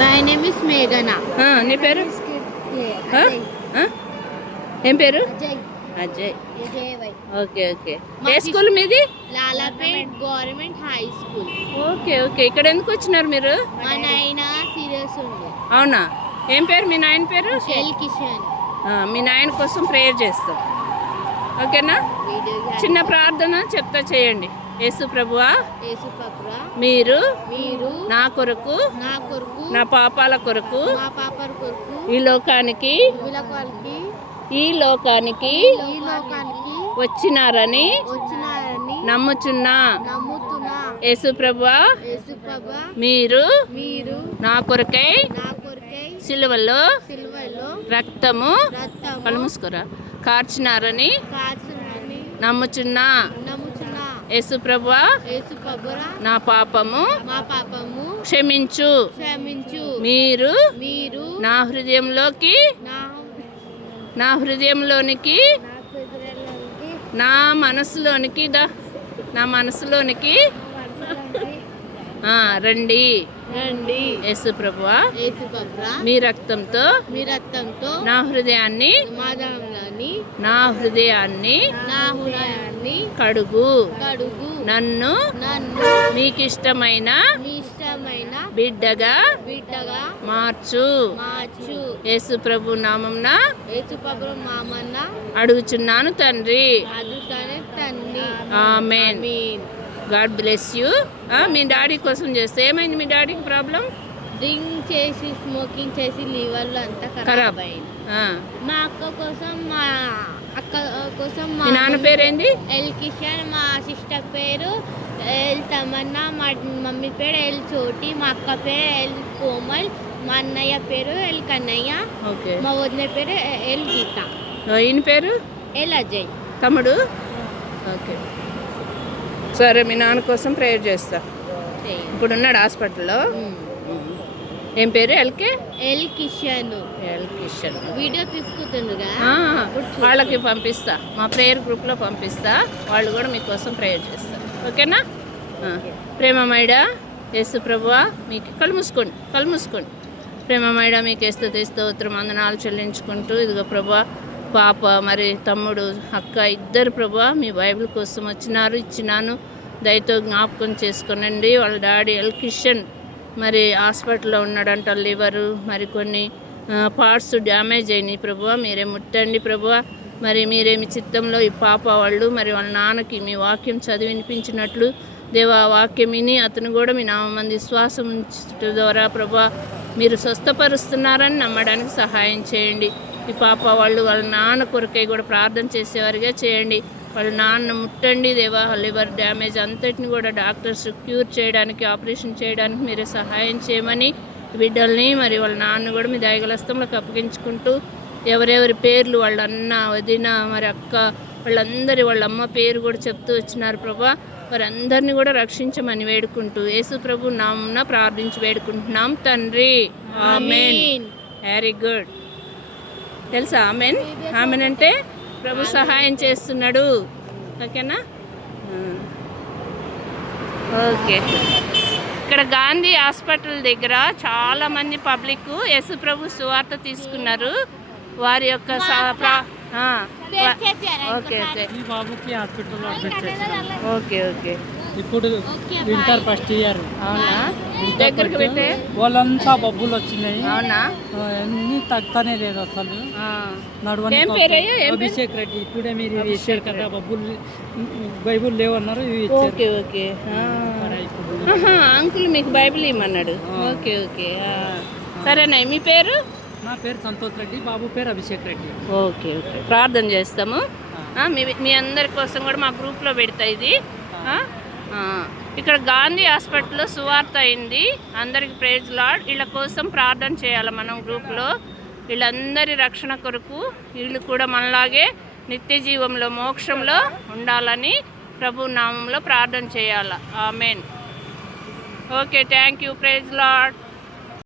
My name is మేఘనా. నీ పేరు? ఏం పేరు? అజయ్. Okay okay. ఏ స్కూల్ మీది? Lalapet government high school. Okay okay. ఇక్కడ ఎందుకు వచ్చినారు మీరు? మా నాయన సీరియస్ ఉంది. అవునా? ఏం పేరు మీ నాయన పేరు? ఎల్ కిషన్. మీ నాయన కోసం ప్రేయర్ చేస్తాం, ఓకేనా? చిన్న ప్రార్థన చెప్తా చేయండి. యేసు ప్రభువా, మీరు నా కొరకు నా పాపాల కొరకు ఈ లోకానికి వచ్చినారని నమ్ముచున్నా. యేసు ప్రభువా, మీరు నా కొరకై సిలువలో రక్తము కళ్ళు మూసుకోరా కార్చినారని నమ్ముచున్నా. యేసు ప్రభువా, నా పాపము క్షమించు. మీరు నా హృదయంలోనికి నా మనసులోనికి రండి. యేసు ప్రభువా, మీ రక్తంతో నా హృదయాన్ని కడుగు. నన్ను మీకిష్టమైన బిడ్డగా మార్చు. యేసు ప్రభు నామమున అడుగుచున్నాను తండ్రి. ఆమేన్. God bless you. మీ డాడీ కోసం చేస్తే ఏమైంది? మీ డాడీకి ప్రాబ్లం? డ్రింక్ చేసి స్మోకింగ్ చేసి లివర్లో అంతా ఖరాబ్ అయింది. మా అక్క కోసం మా నాన్న పేరేంది? ఎల్ కిషన్. మా సిస్టర్ పేరు ఎల్ తమన్నా. మా మమ్మీ పేరు ఎల్ చోటి. మా అక్క పేరు ఎల్ కోమల్. మా అన్నయ్య పేరు ఎల్ కన్నయ్య. మా వదిన పేరు ఎల్ గీత. ఈయన పేరు ఎల్ అజయ్. తమ్ముడు? ఓకే సరే, మీ నాన్న కోసం ప్రేయర్ చేస్తా. ఇప్పుడు ఉన్నాడు హాస్పిటల్లో. ఏం పేరు? ఎల్ కిషన్. వీడియో తీసుకుంటుండగా వాళ్ళకి పంపిస్తా, మా ప్రేయర్ గ్రూప్లో పంపిస్తా. వాళ్ళు కూడా మీకోసం ప్రేయర్ చేస్తారు, ఓకేనా? ప్రేమమైడా యేసు ప్రభువా, మీకు కళ్ళు మూసుకోండి. ప్రేమమైడా మీకు స్తోత్రం వందనాలు చెల్లించుకుంటూ, ఇదిగో ప్రభువా, పాప మరి తమ్ముడు అక్క ఇద్దరు ప్రభువా మీ బైబిల్ కోసం ఇచ్చినాను. దయతో జ్ఞాపకం చేసుకునండి. వాళ్ళ డాడీ ఎల్ కిషన్ మరి హాస్పిటల్లో ఉన్నాడంట. లివరు మరి కొన్ని పార్ట్స్ డ్యామేజ్ అయినాయి ప్రభువా, మీరే ముట్టండి ప్రభువా. మరి మీరే మీ చిత్తంలో ఈ పాప వాళ్ళు మరి వాళ్ళ నాన్నకి మీ వాక్యం చదివి వినిపించినట్లు దేవా, వాక్యం విని అతను కూడా మీ నామందు విశ్వాసం ఉంచడం ద్వారా ప్రభువా మీరు స్వస్థపరుస్తున్నారని నమ్మడానికి సహాయం చేయండి. ఈ పాప వాళ్ళు వాళ్ళ నాన్న కొరకై కూడా ప్రార్థన చేసేవారిగా చేయండి. వాళ్ళ నాన్న ముట్టండి దేవా. లివర్ డ్యామేజ్ అంతటిని కూడా డాక్టర్స్ క్యూర్ చేయడానికి, ఆపరేషన్ చేయడానికి మీరే సహాయం చేయమని బిడ్డల్ని మరి వాళ్ళ నాన్న కూడా మీ దయగలస్తంలోకి అప్పగించుకుంటూ, ఎవరెవరి పేర్లు వాళ్ళ అన్న వదిన మరి అక్క వాళ్ళందరి వాళ్ళ అమ్మ పేరు కూడా చెప్తూ వచ్చినారు ప్రభా, వారందరినీ కూడా రక్షించమని వేడుకుంటూ యేసు ప్రభు నామమున ప్రార్థించి వేడుకుంటున్నాం తండ్రి. ఆమేన్. Very good. తెలుసా ఆమెన్? ఆమెన్ అంటే ప్రభు సహాయం చేస్తున్నాడు, ఓకేనా? ఓకే. ఇక్కడ గాంధీ హాస్పిటల్ దగ్గర చాలామంది పబ్లిక్ యేసు ప్రభు సువార్త తీసుకున్నారు. వారి యొక్క ఓకే ఓకే ఓకే ఓకే. ఇప్పుడు ఇంటర్ ఫస్ట్ ఇయర్. అవునా? దగ్గరికి పెట్టే వాళ్ళంతా బబ్బులు వచ్చినాయి. అవునా? అన్ని తగ్గనే లేదు అసలు. అభిషేక్ రెడ్డి ఇప్పుడే మీరు ఇచ్చారు కదా బబ్బులు, బైబుల్ లేవన్నారు. Okay okay. అంకుల్ మీకు బైబిల్ ఇమ్మన్నాడు. ఓకే ఓకే సరేనా. మీ పేరు? నా పేరు సంతోష్ రెడ్డి, బాబు పేరు అభిషేక్ రెడ్డి. Okay okay. ప్రార్థన చేస్తాము. మీ అందరి కోసం కూడా మా గ్రూప్లో పెడతా ఇది. ఇక్కడ గాంధీ హాస్పిటల్లో సువార్త అయింది. అందరికి ప్రైజ్ లార్డ్. వీళ్ళ కోసం ప్రార్థన చేయాలి మనం గ్రూప్లో. వీళ్ళందరి రక్షణ కొరకు వీళ్ళు కూడా మనలాగే నిత్య జీవంలో మోక్షంలో ఉండాలని ప్రభు నామంలో ప్రార్థన చేయాలి. Amen. Okay, thank you. Praise lord.